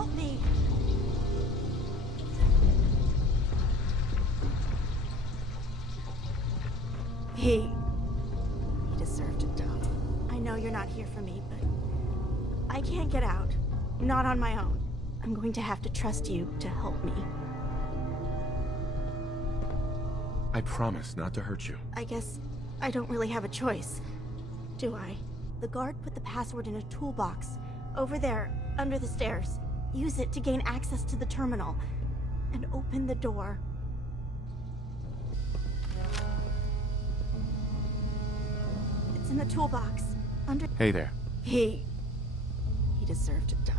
Help me! He deserved to die. I know you're not here for me, but I can't get out. Not on my own. I'm going to have to trust you to help me. I promise not to hurt you. I guess I don't really have a choice, do I? The guard put the password in a toolbox over there, under the stairs. Use it to gain access to the terminal and open the door. It's in the toolbox, under... Hey there. He deserved to die.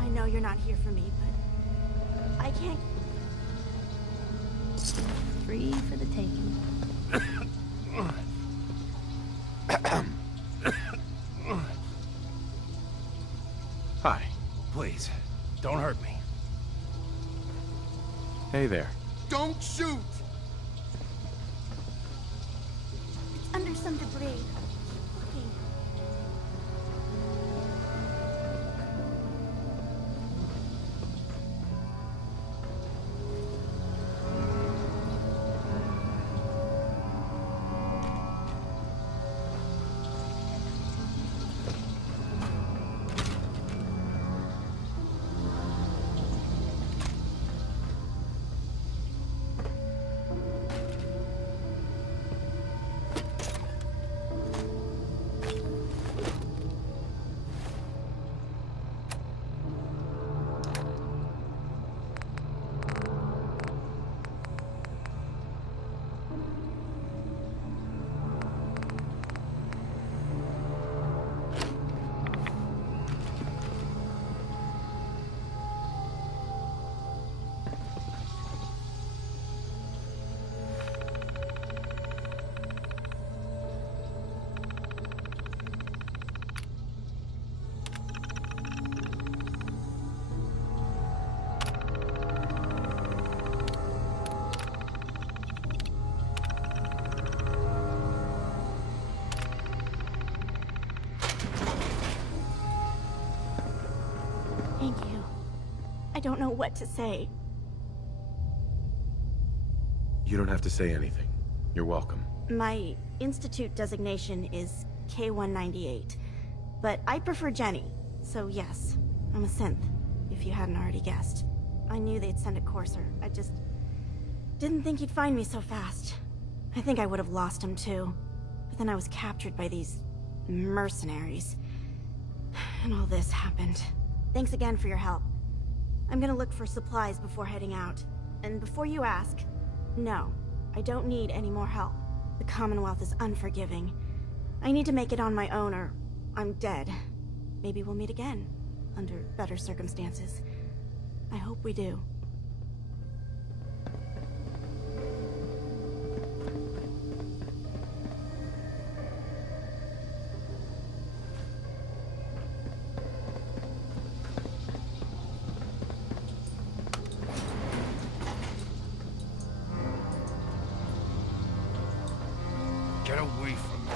I know you're not here for me, but I can't... Free for the taking. Hi. Please, don't hurt me. Hey there. Don't shoot! It's under some debris. Looking. Thank you. I don't know what to say. You don't have to say anything. You're welcome. My institute designation is K-198, but I prefer Jenny, so yes, I'm a synth, if you hadn't already guessed. I knew they'd send a courser. I just didn't think he'd find me so fast. I think I would have lost him too, but then I was captured by these mercenaries, and all this happened. Thanks again for your help. I'm gonna look for supplies before heading out. And before you ask, no, I don't need any more help. The Commonwealth is unforgiving. I need to make it on my own or I'm dead. Maybe we'll meet again, under better circumstances. I hope we do. Get away from me.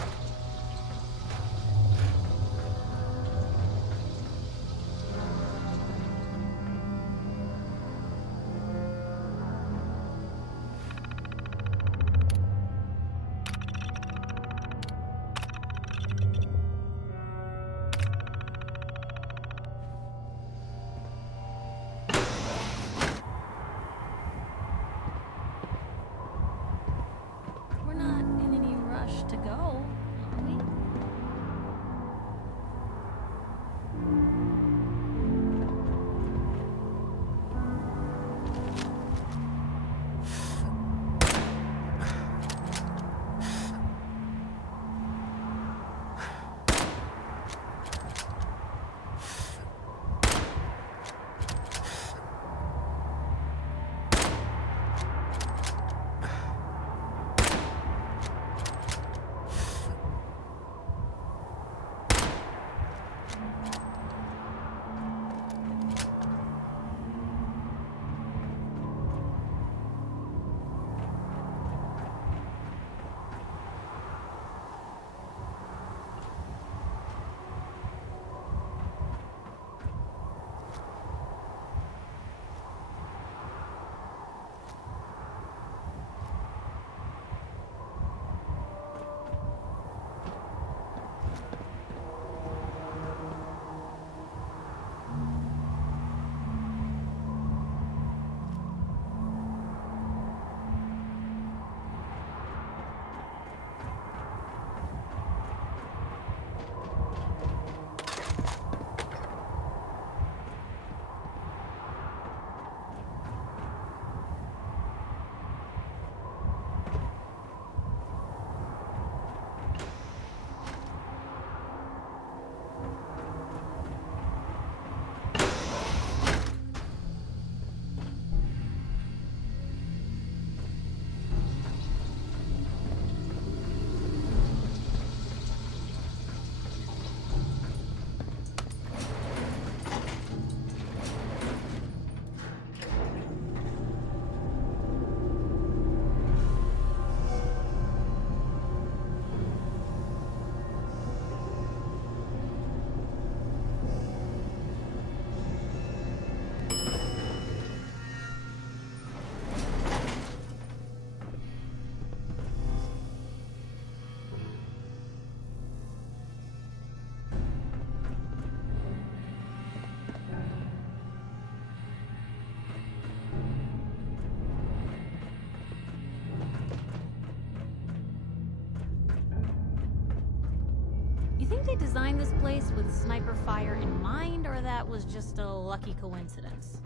designed this place with sniper fire in mind, or that was just a lucky coincidence?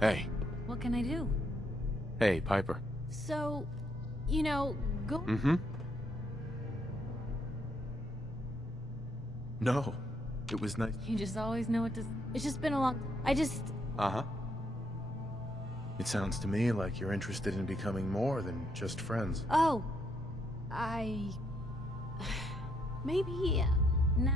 Hey. What can I do? Hey, Piper. So, go... Mm-hmm. No. It was nice. You just always know what to... It's just been a long... Uh-huh. It sounds to me like you're interested in becoming more than just friends. Oh. Maybe... Nah.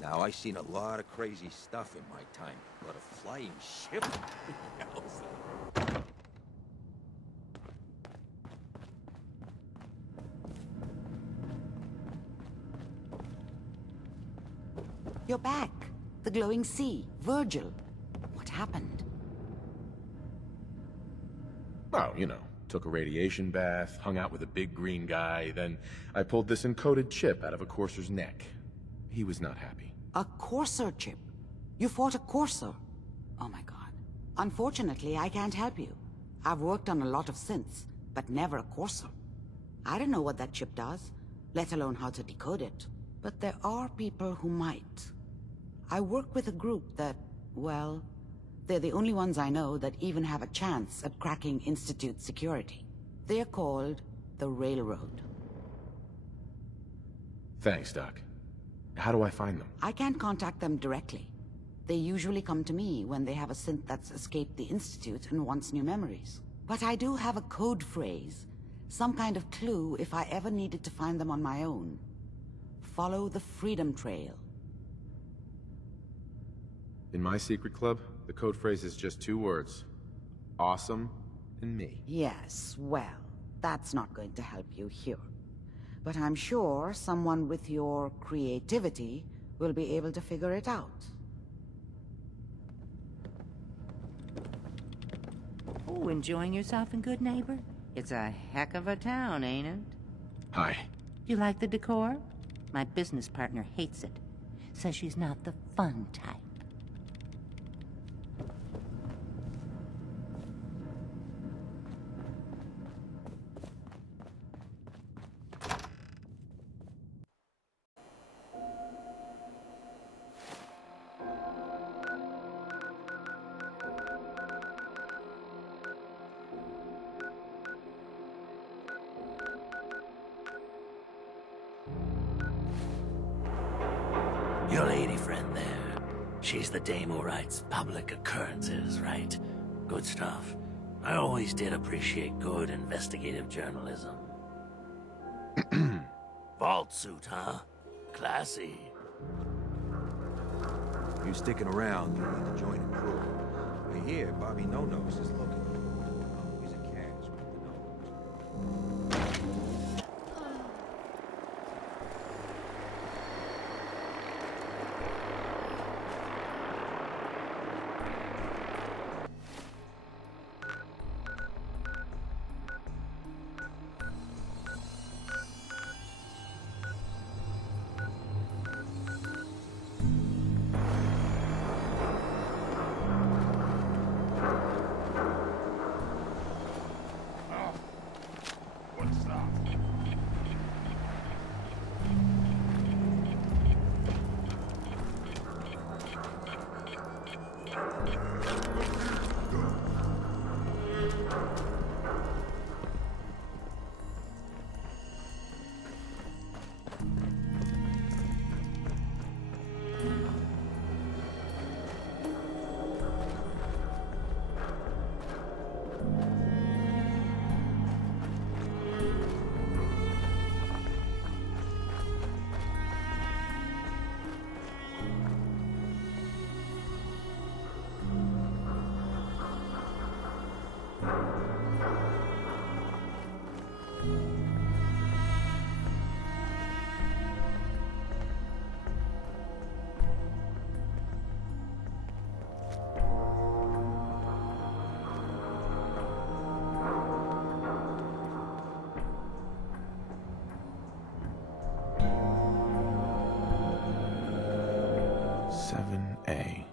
Now, I've seen a lot of crazy stuff in my time, but a flying ship? You're back. The glowing sea. Virgil. What happened? Oh, took a radiation bath, hung out with a big green guy, then I pulled this encoded chip out of a courser's neck. He was not happy. A courser chip? You fought a courser? Oh my god. Unfortunately, I can't help you. I've worked on a lot of synths, but never a courser. I don't know what that chip does, let alone how to decode it. But there are people who might. I work with a group that, well, they're the only ones I know that even have a chance at cracking Institute security. They're called the Railroad. Thanks, Doc. How do I find them? I can't contact them directly. They usually come to me when they have a synth that's escaped the Institute and wants new memories. But I do have a code phrase, some kind of clue if I ever needed to find them on my own. Follow the Freedom Trail. In my secret club, the code phrase is just 2 words. Awesome and me. Yes, well, that's not going to help you here. But I'm sure someone with your creativity will be able to figure it out. Oh, enjoying yourself in Good Neighbor? It's a heck of a town, ain't it? Hi. You like the decor? My business partner hates it. Says she's not the fun type. Your lady friend there. She's the dame who writes public occurrences, right? Good stuff. I always did appreciate good investigative journalism. Vault suit, huh? Classy. You sticking around, you need to join the crew. I hear Bobby No-Nose is looking. He's a catch with the no-nose. 7A.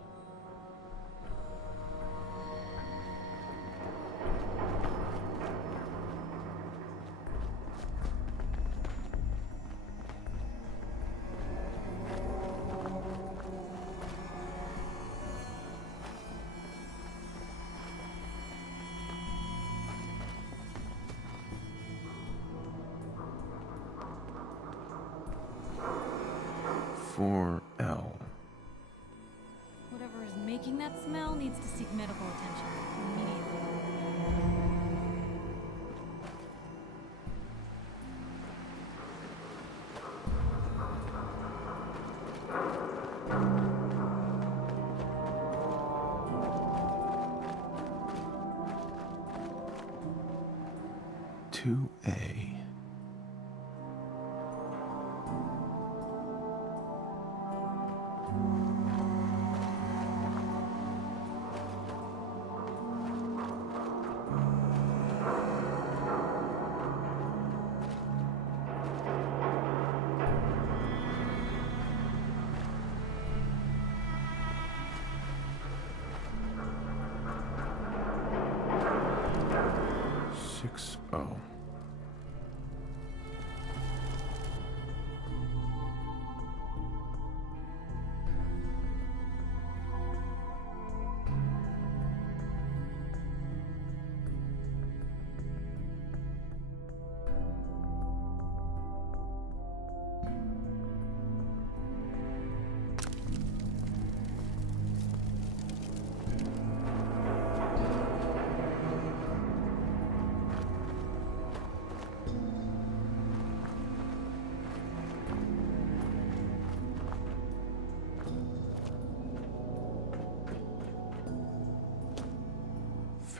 Whatever is making that smell needs to seek medical attention immediately. Two A. Six O.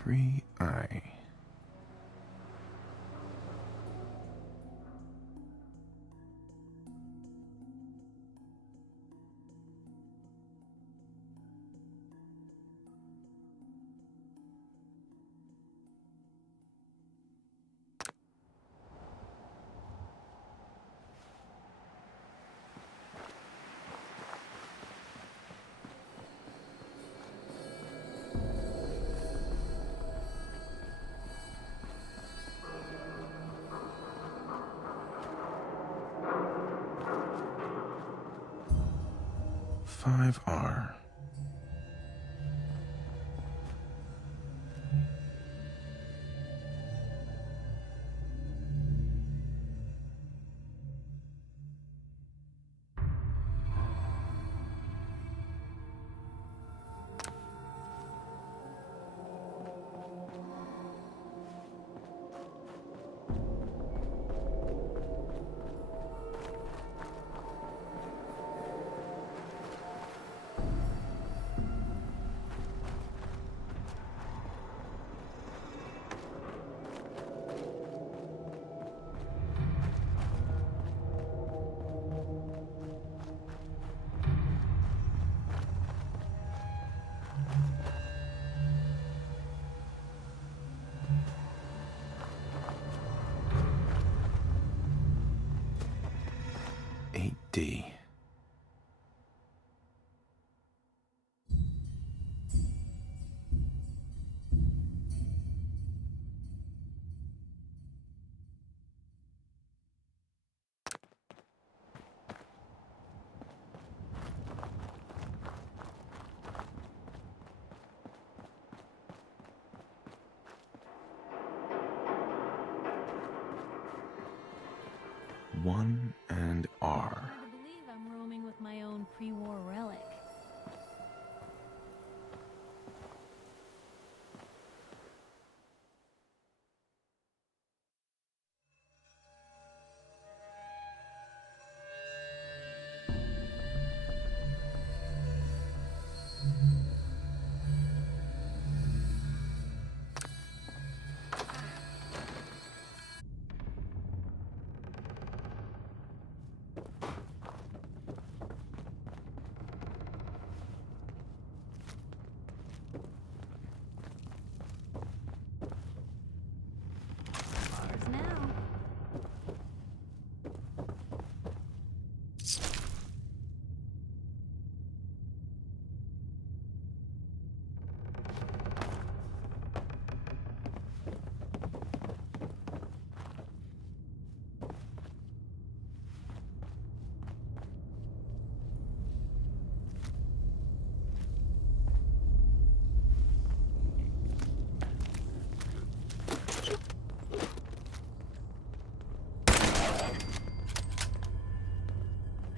Three I. Five R. Eight D. One and R. Hard to believe I'm roaming with my own pre-war relic.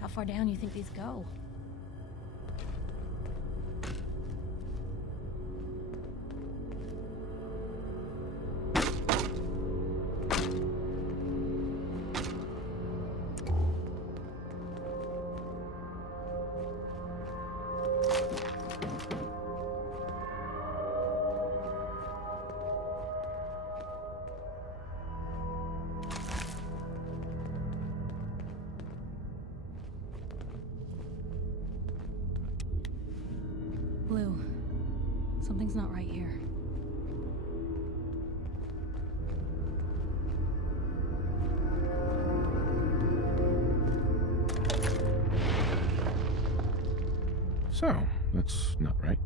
How far down you think these go? Blue, something's not right here. So, that's not right.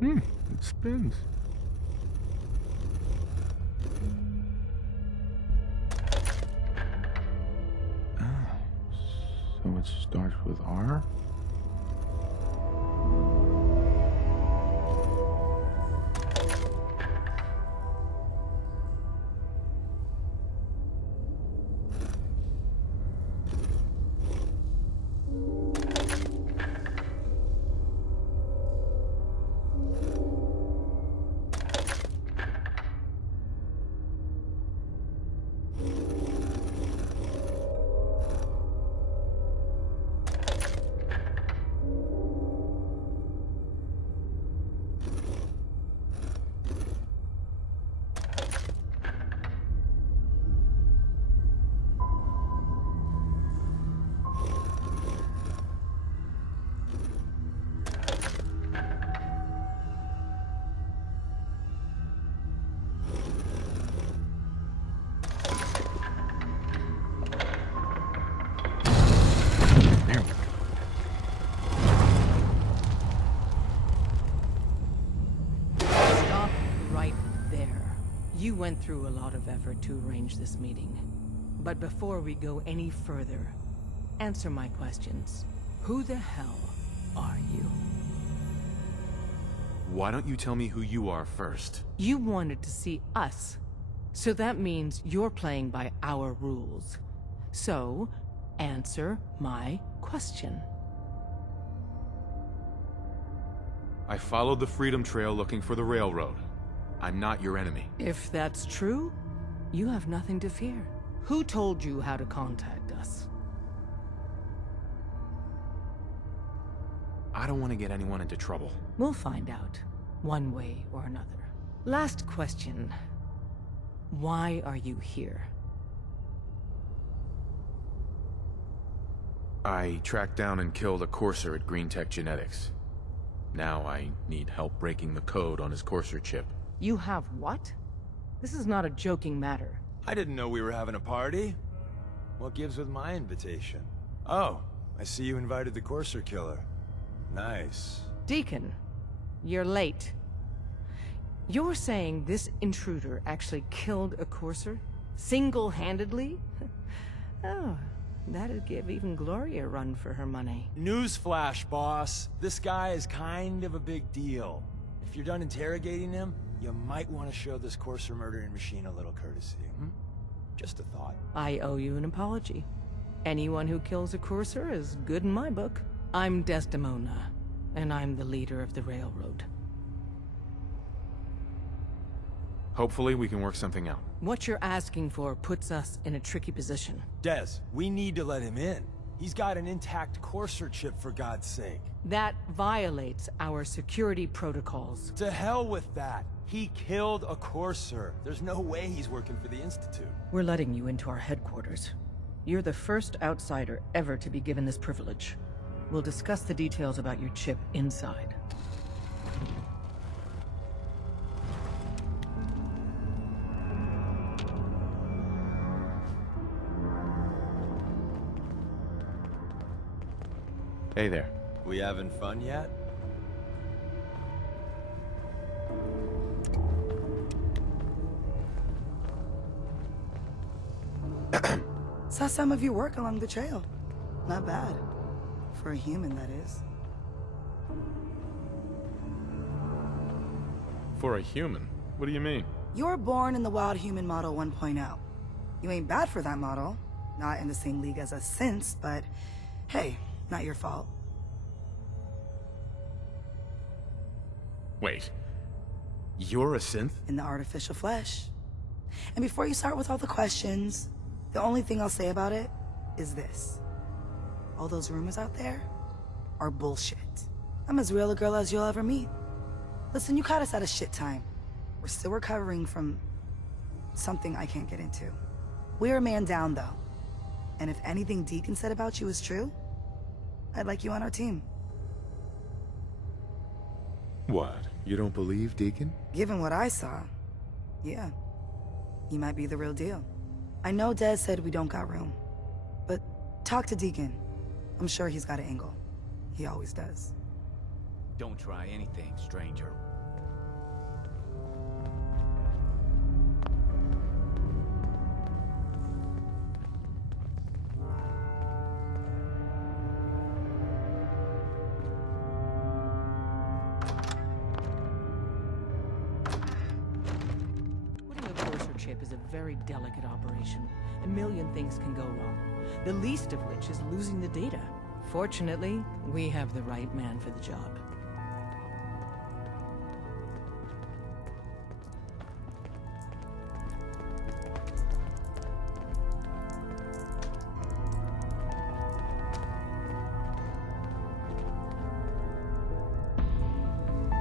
It spins. So it starts with R? Stop right there. You went through a lot of effort to arrange this meeting. But before we go any further, answer my questions. Who the hell are you? Why don't you tell me who you are first? You wanted to see us. So that means you're playing by our rules. So, answer my question. I followed the Freedom Trail looking for the railroad. I'm not your enemy. If that's true, you have nothing to fear. Who told you how to contact us? I don't want to get anyone into trouble. We'll find out, one way or another. Last question. Why are you here? I tracked down and killed a Courser at Green Tech Genetics. Now I need help breaking the code on his Courser chip. You have what? This is not a joking matter. I didn't know we were having a party. What gives with my invitation? Oh, I see you invited the Courser killer. Nice. Deacon, you're late. You're saying this intruder actually killed a Courser? Single-handedly? Oh, that'd give even Gloria a run for her money. Newsflash, boss. This guy is kind of a big deal. If you're done interrogating him, you might want to show this Courser murdering machine a little courtesy. Just a thought. I owe you an apology. Anyone who kills a Courser is good in my book. I'm Desdemona, and I'm the leader of the railroad. Hopefully we can work something out. What you're asking for puts us in a tricky position. Des, we need to let him in. He's got an intact Courser chip, for God's sake. That violates our security protocols. To hell with that. He killed a Courser. There's no way he's working for the Institute. We're letting you into our headquarters. You're the first outsider ever to be given this privilege. We'll discuss the details about your chip inside. Hey there. We having fun yet? Saw some of your work along the trail. Not bad. For a human, that is. For a human? What do you mean? You were born in the Wild Human Model 1.0. You ain't bad for that model. Not in the same league as us since, but hey, not your fault. Wait. You're a synth? In the artificial flesh. And before you start with all the questions, the only thing I'll say about it is this. All those rumors out there are bullshit. I'm as real a girl as you'll ever meet. Listen, you caught us at a shit time. We're still recovering from something I can't get into. We're a man down, though. And if anything Deacon said about you is true, I'd like you on our team. What? You don't believe Deacon? Given what I saw, yeah. You might be the real deal. I know Des said we don't got room, but talk to Deacon. I'm sure he's got an angle. He always does. Don't try anything, stranger. Putting a courser chip is a very delicate operation. A million things can go wrong, the least of which is losing the data. Fortunately, we have the right man for the job.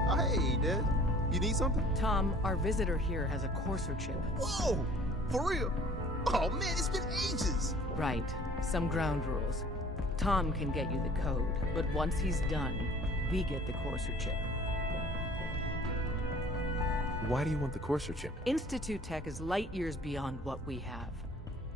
Hey, Dad. You need something? Tom, our visitor here has a courser chip. Whoa! For real? Oh man, it's been ages! Right. Some ground rules. Tom can get you the code, but once he's done, we get the courser chip. Why do you want the courser chip? Institute tech is light years beyond what we have.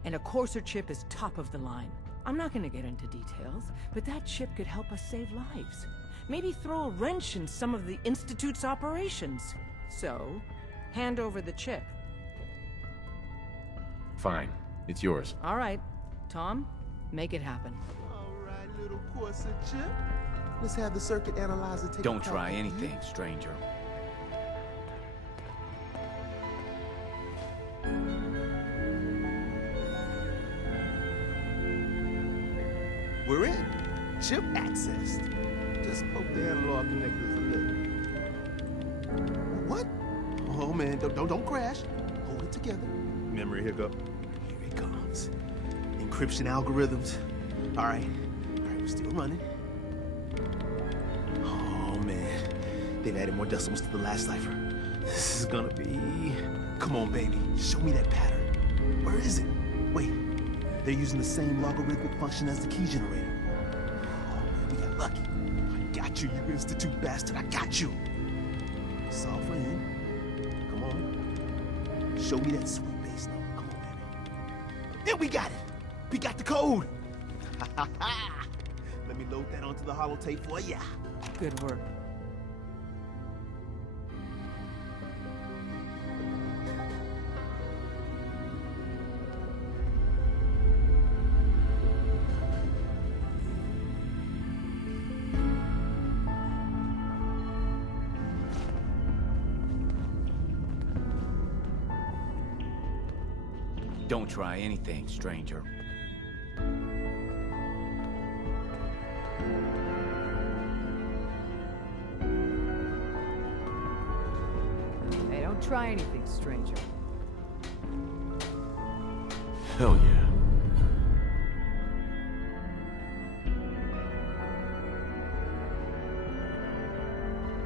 And a courser chip is top of the line. I'm not gonna get into details, but that chip could help us save lives. Maybe throw a wrench in some of the Institute's operations. So, hand over the chip. Fine. It's yours. All right. Tom, make it happen. All right, little Corsa chip. Let's have the circuit analyzer take Don't try anything, stranger. We're in. Chip accessed. Just poke the analog connectors a little. What? Oh man, don't crash. Hold it together. Memory hiccup. Here it comes. Encryption algorithms. All right, we're still running. Oh man, they've added more decimals to the last cipher. This is gonna be... Come on, baby, show me that pattern. Where is it? Wait, they're using the same logarithmic function as the key generator. Oh man, we got lucky. I got you, you Institute bastard, I got you. Solve for N. Come on. Show me that sweet bass note. Come on, baby. Yeah, we got it. We got the code. Let me load that onto the holotape for ya. Good work. Don't try anything, stranger. Hey, don't try anything, stranger. Hell yeah.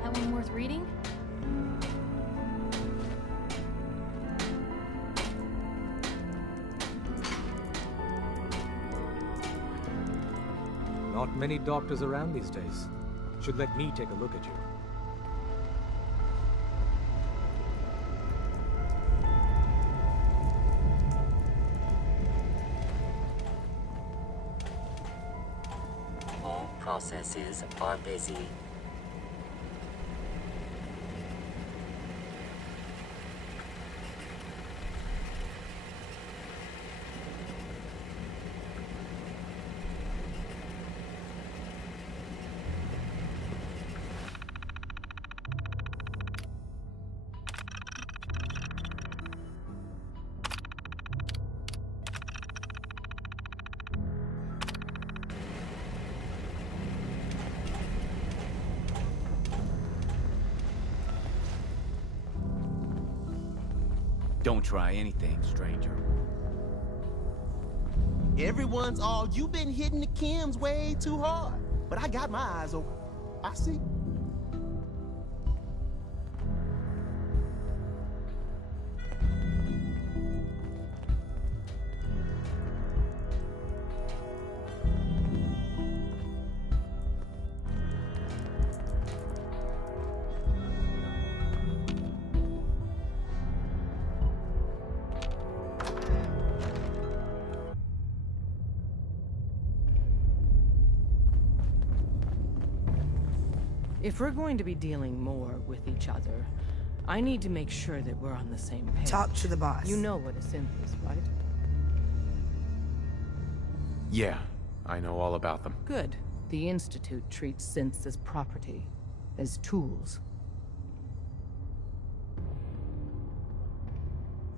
That one worth reading? Not many doctors around these days. Should let me take a look at you. All processes are busy. Don't try anything, stranger. Everyone's all, you've been hitting the chems way too hard. But I got my eyes open. I see. If we're going to be dealing more with each other, I need to make sure that we're on the same page. Talk to the boss. You know what a synth is, right? Yeah, I know all about them. Good. The Institute treats synths as property, as tools.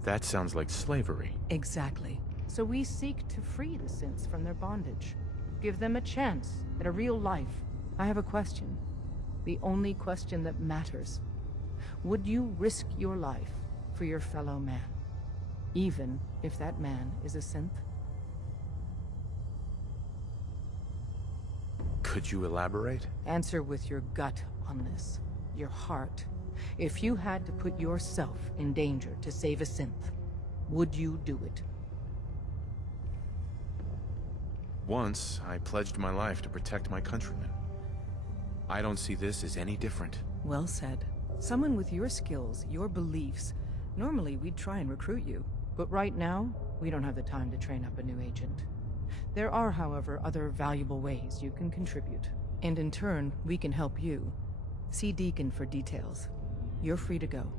That sounds like slavery. Exactly. So we seek to free the synths from their bondage. Give them a chance at a real life. I have a question. The only question that matters. Would you risk your life for your fellow man? Even if that man is a synth? Could you elaborate? Answer with your gut on this. Your heart. If you had to put yourself in danger to save a synth, would you do it? Once, I pledged my life to protect my countrymen. I don't see this as any different. Well said. Someone with your skills, your beliefs. Normally, we'd try and recruit you. But right now, we don't have the time to train up a new agent. There are, however, other valuable ways you can contribute. And in turn, we can help you. See Deacon for details. You're free to go.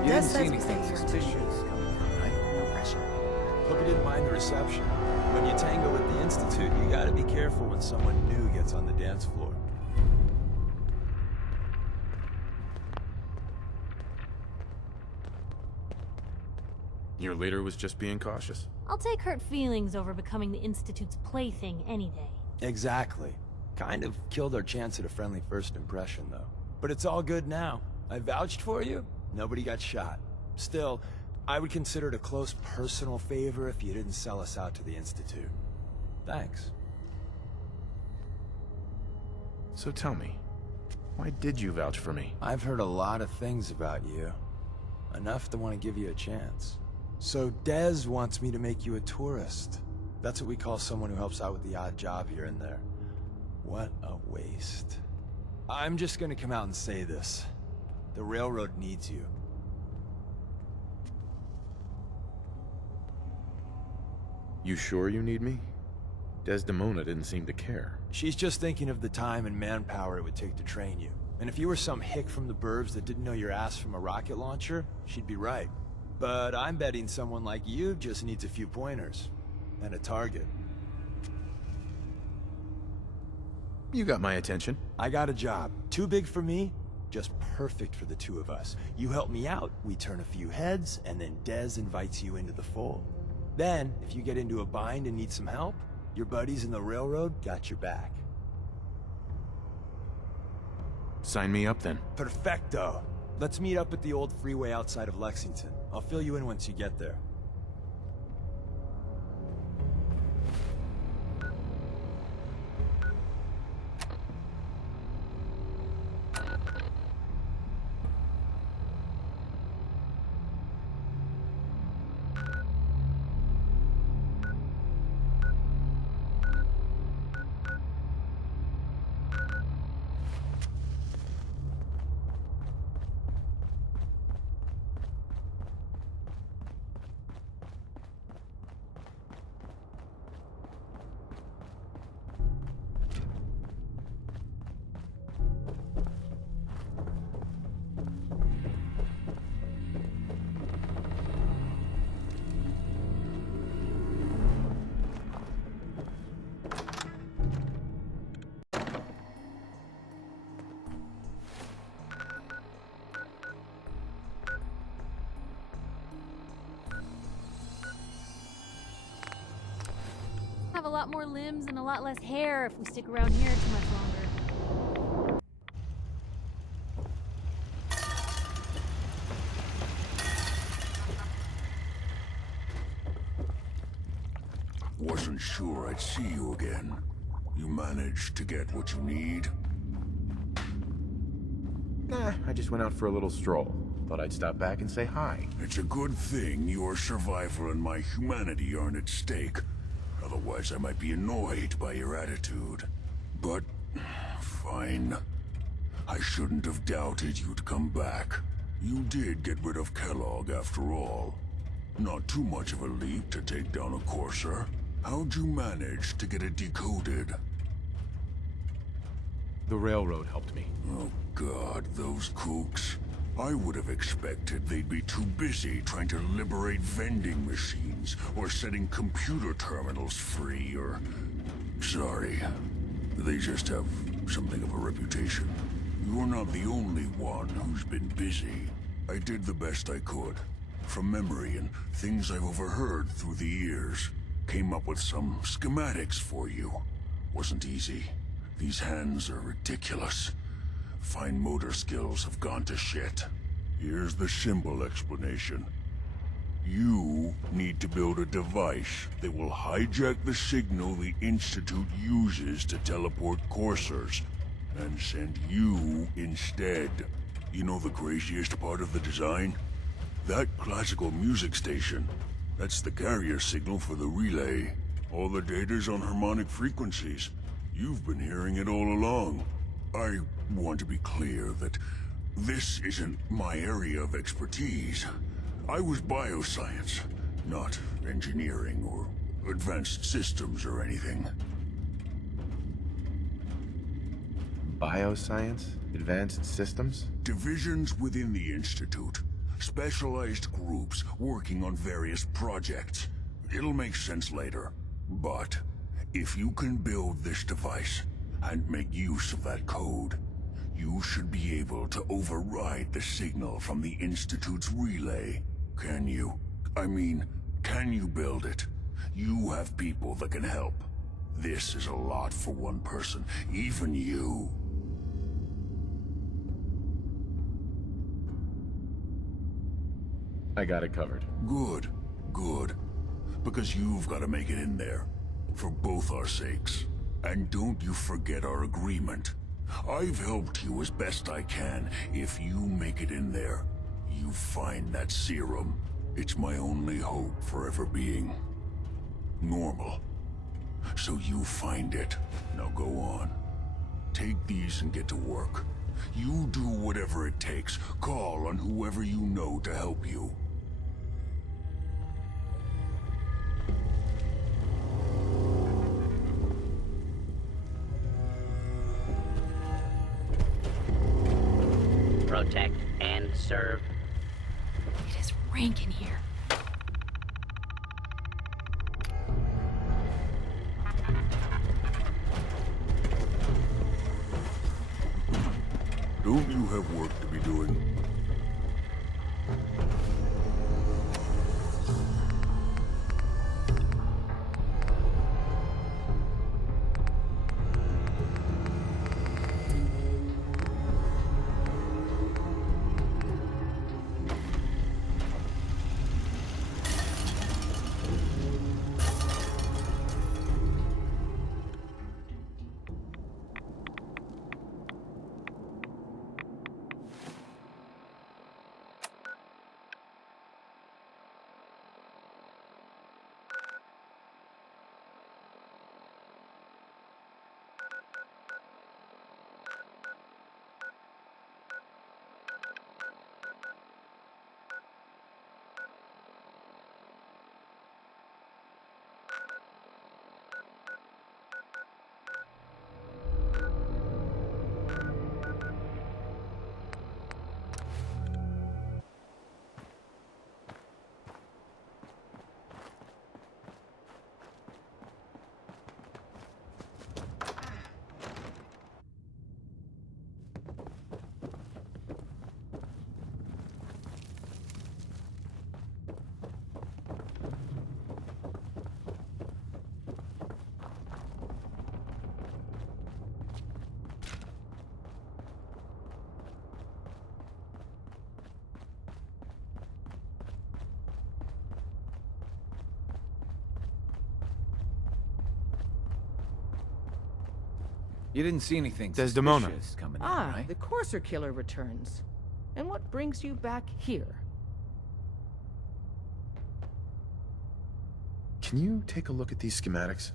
You didn't see says we anything stay here suspicious until- coming in, right? No pressure. Hope you didn't mind the reception. When you tango at the Institute, you gotta be careful when someone new gets on the dance floor. Your leader was just being cautious. I'll take hurt feelings over becoming the Institute's plaything any day. Exactly. Kind of killed our chance at a friendly first impression, though. But it's all good now. I vouched for you. Nobody got shot. Still, I would consider it a close personal favor if you didn't sell us out to the Institute. Thanks. So tell me, why did you vouch for me? I've heard a lot of things about you. Enough to want to give you a chance. So Dez wants me to make you a tourist. That's what we call someone who helps out with the odd job here and there. What a waste. I'm just gonna come out and say this. The railroad needs you. You sure you need me? Desdemona didn't seem to care. She's just thinking of the time and manpower it would take to train you. And if you were some hick from the burbs that didn't know your ass from a rocket launcher, she'd be right. But I'm betting someone like you just needs a few pointers. And a target. You got my attention. I got a job. Too big for me, just perfect for the two of us. You help me out, we turn a few heads, and then Dez invites you into the fold. Then, if you get into a bind and need some help, your buddies in the railroad got your back. Sign me up then. Perfecto. Let's meet up at the old freeway outside of Lexington. I'll fill you in once you get there. Have a lot more limbs and a lot less hair if we stick around here too much longer. sure I'd see you again. You managed to get what you need? Nah, I just went out for a little stroll. Thought I'd stop back and say hi. It's a good thing your survival and my humanity aren't at stake. Otherwise, I might be annoyed by your attitude. But, fine. I shouldn't have doubted you'd come back. You did get rid of Kellogg after all. Not too much of a leap to take down a Courser. How'd you manage to get it decoded? The railroad helped me. Oh god, those kooks. I would have expected they'd be too busy trying to liberate vending machines or setting computer terminals free or... Sorry. They just have something of a reputation. You're not the only one who's been busy. I did the best I could. From memory and things I've overheard through the years. Came up with some schematics for you. Wasn't easy. These hands are ridiculous. Fine motor skills have gone to shit. Here's the simple explanation. You need to build a device that will hijack the signal the Institute uses to teleport coursers, and send you instead. You know the craziest part of the design? That classical music station. That's the carrier signal for the relay. All the data's on harmonic frequencies. You've been hearing it all along. I want to be clear that this isn't my area of expertise. I was bioscience, not engineering or advanced systems or anything. Bioscience? Advanced systems? Divisions within the Institute. Specialized groups working on various projects. It'll make sense later. But if you can build this device and make use of that code, you should be able to override the signal from the Institute's relay. Can you? I mean, can you build it? You have people that can help. This is a lot for one person, even you. I got it covered. Good, good. Because you've got to make it in there. For both our sakes. And don't you forget our agreement. I've helped you as best I can. If you make it in there, you find that serum. It's my only hope for ever being normal. So you find it. Now go on. Take these and get to work. You do whatever it takes. Call on whoever you know to help you. Protect and serve. It is rank in here. Don't you have work to be doing? You didn't see anything Desdemona. suspicious coming in, Ah, right? the Courser Killer returns. And what brings you back here? Can you take a look at these schematics?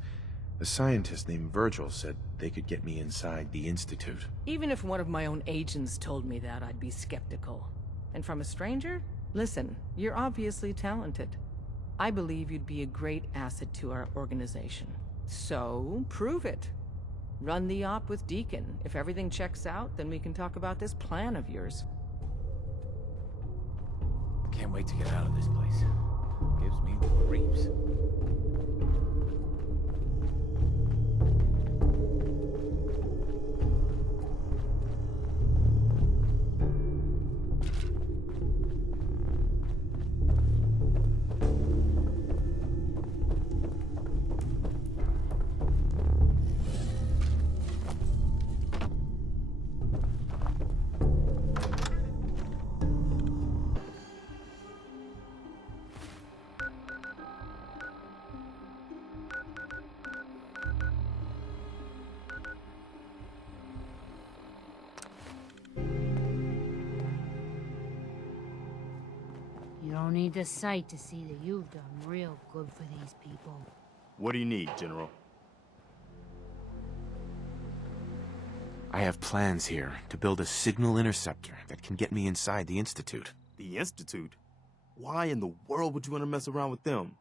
A scientist named Virgil said they could get me inside the Institute. Even if one of my own agents told me that, I'd be skeptical. And from a stranger? Listen, you're obviously talented. I believe you'd be a great asset to our organization. So, prove it. Run the op with Deacon. If everything checks out, then we can talk about this plan of yours. Can't wait to get out of this place. Gives me the creeps. You don't need the sight to see that you've done real good for these people. What do you need, General? I have plans here to build a signal interceptor that can get me inside the Institute. The Institute? Why in the world would you want to mess around with them?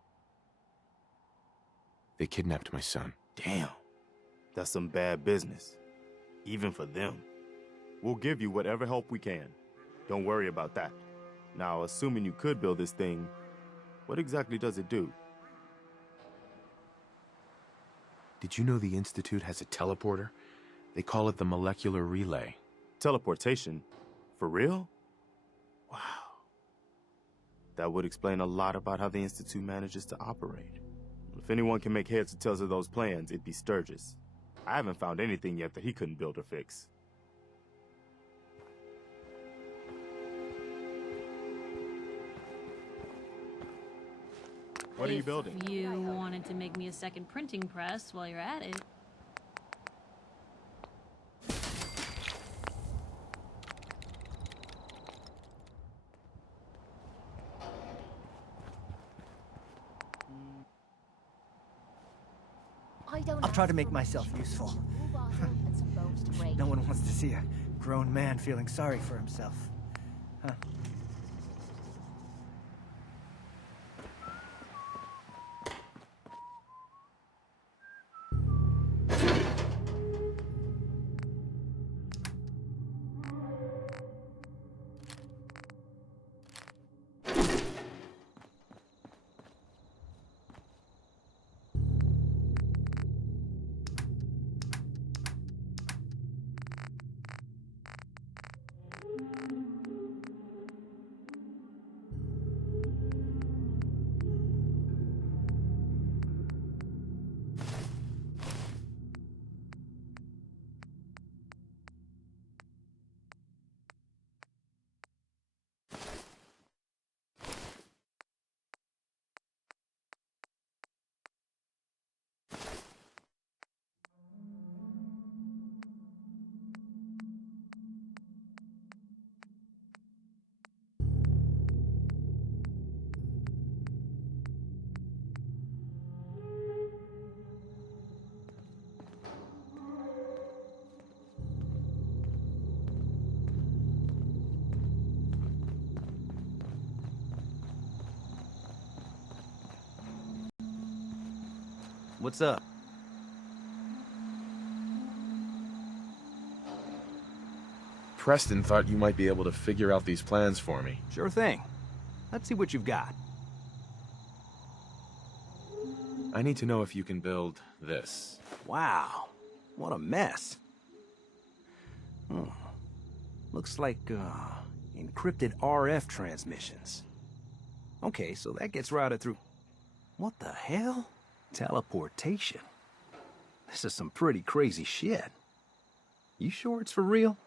They kidnapped my son. Damn. That's some bad business. Even for them. We'll give you whatever help we can. Don't worry about that. Now, assuming you could build this thing, what exactly does it do? Did you know the Institute has a teleporter? They call it the molecular relay. Teleportation? For real? Wow. That would explain a lot about how the Institute manages to operate. If anyone can make heads or tails of those plans, it'd be Sturgis. I haven't found anything yet that he couldn't build or fix. What are you building? If you wanted to make me a second printing press while you're at it. I'll try to make myself useful. No one wants to see a grown man feeling sorry for himself. Huh? What's up? Preston thought you might be able to figure out these plans for me. Sure thing. Let's see what you've got. I need to know if you can build this. Wow. What a mess. Looks like, encrypted RF transmissions. Okay, so that gets routed through... What the hell? Teleportation. This is some pretty crazy shit. You sure it's for real?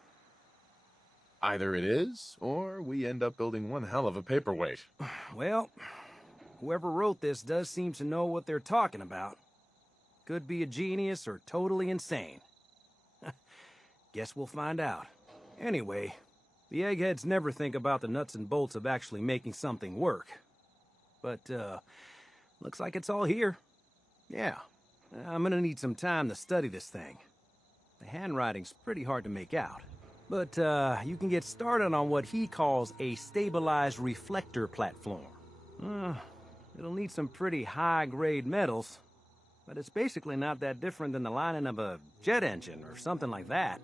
Either it is, or we end up building one hell of a paperweight. Well, whoever wrote this does seem to know what they're talking about. Could be a genius or totally insane. Guess we'll find out. Anyway, the eggheads never think about the nuts and bolts of actually making something work. But, looks like it's all here. Yeah, I'm gonna need some time to study this thing. The handwriting's pretty hard to make out. But, you can get started on what he calls a stabilized reflector platform. It'll need some pretty high-grade metals, but it's basically not that different than the lining of a jet engine or something like that.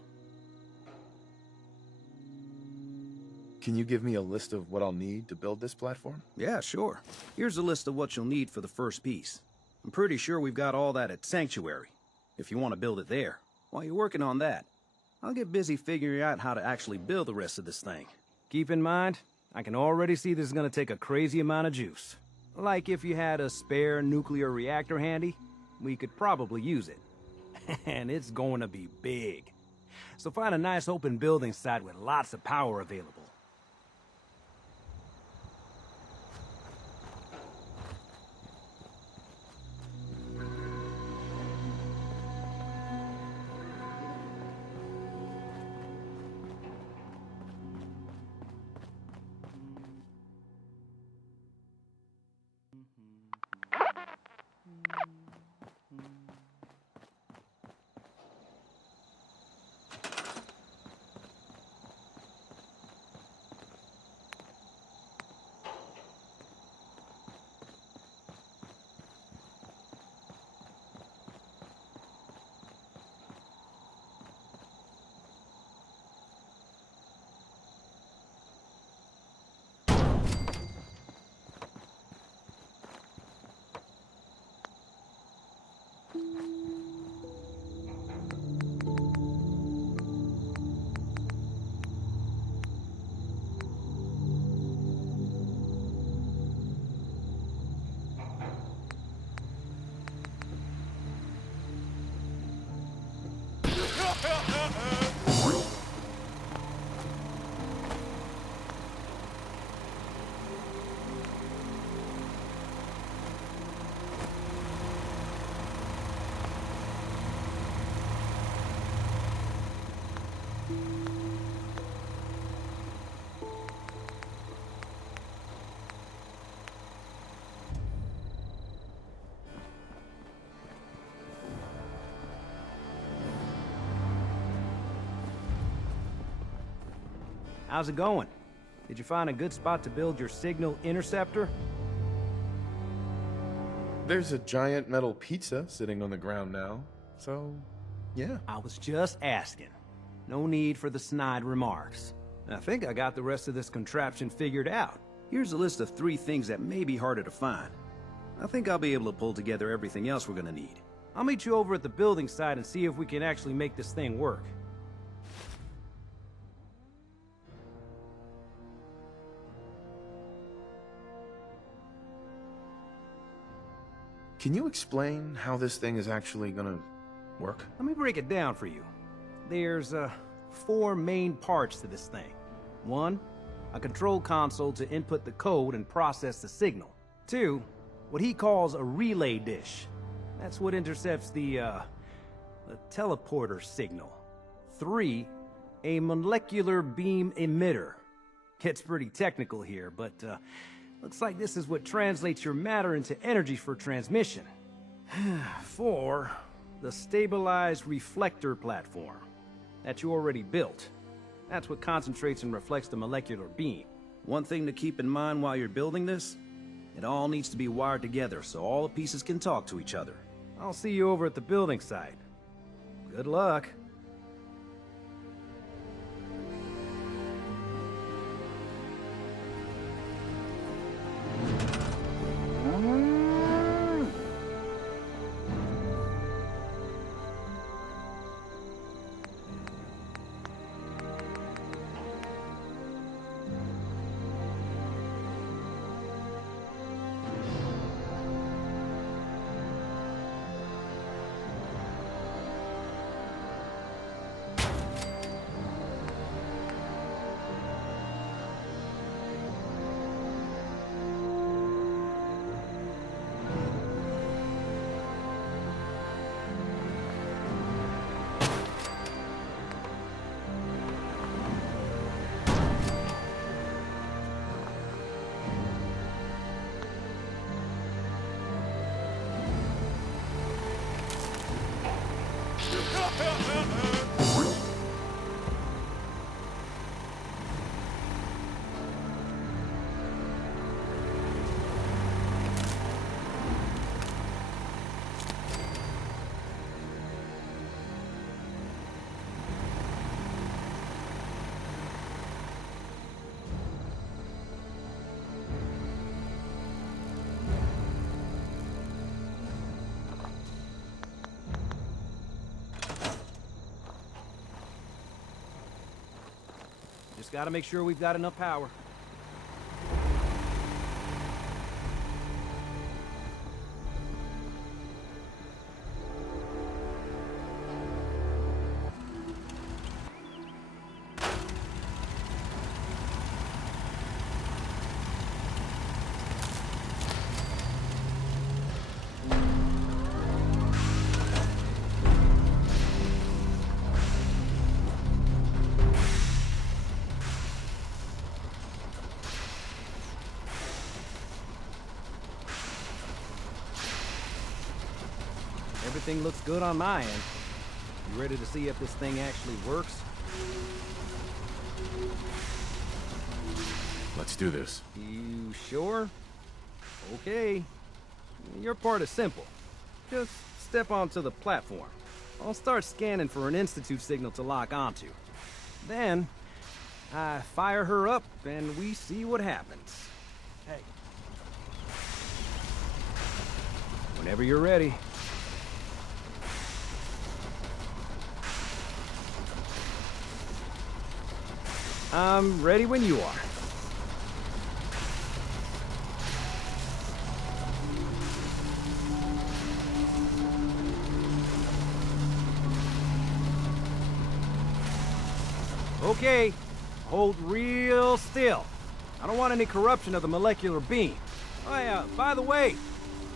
Can you give me a list of what I'll need to build this platform? Yeah, sure. Here's a list of what you'll need for the first piece. I'm pretty sure we've got all that at Sanctuary, if you want to build it there. While you're working on that, I'll get busy figuring out how to actually build the rest of this thing. Keep in mind, I can already see this is gonna take a crazy amount of juice. Like if you had a spare nuclear reactor handy, we could probably use it. And it's going to be big. So find a nice open building site with lots of power available. How's it going? Did you find a good spot to build your signal interceptor? There's a giant metal pizza sitting on the ground now, so yeah. I was just asking. No need for the snide remarks. I think I got the rest of this contraption figured out. Here's a list of 3 things that may be harder to find. I think I'll be able to pull together everything else we're gonna need. I'll meet you over at the building site and see if we can actually make this thing work. Can you explain how this thing is actually gonna work? Let me break it down for you. There's 4 main parts to this thing. 1, a control console to input the code and process the signal. 2, what he calls a relay dish. That's what intercepts the teleporter signal. 3, a molecular beam emitter. Gets pretty technical here, but looks like this is what translates your matter into energy for transmission. 4, the stabilized reflector platform that you already built. That's what concentrates and reflects the molecular beam. One thing to keep in mind while you're building this, it all needs to be wired together so all the pieces can talk to each other. I'll see you over at the building site. Good luck. Just gotta make sure we've got enough power. Everything looks good on my end. You ready to see if this thing actually works? Let's do this. You sure? Okay. Your part is simple. Just step onto the platform. I'll start scanning for an Institute signal to lock onto. Then, I fire her up and we see what happens. Hey. Whenever you're ready. I'm ready when you are. Okay, hold real still. I don't want any corruption of the molecular beam. Oh yeah, by the way,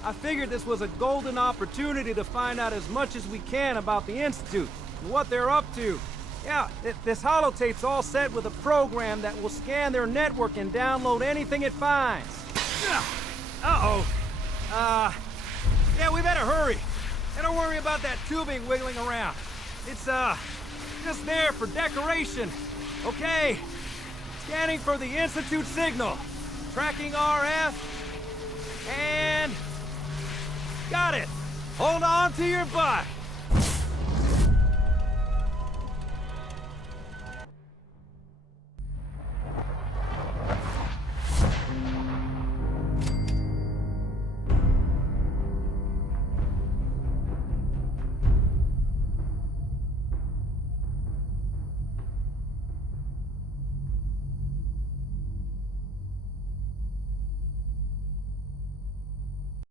I figured this was a golden opportunity to find out as much as we can about the Institute and what they're up to. Yeah, this holotape's all set with a program that will scan their network and download anything it finds. Uh-oh. Yeah, we better hurry. And don't worry about that tubing wiggling around. It's, just there for decoration. Okay. Scanning for the Institute signal. Tracking RF. And... got it. Hold on to your butt.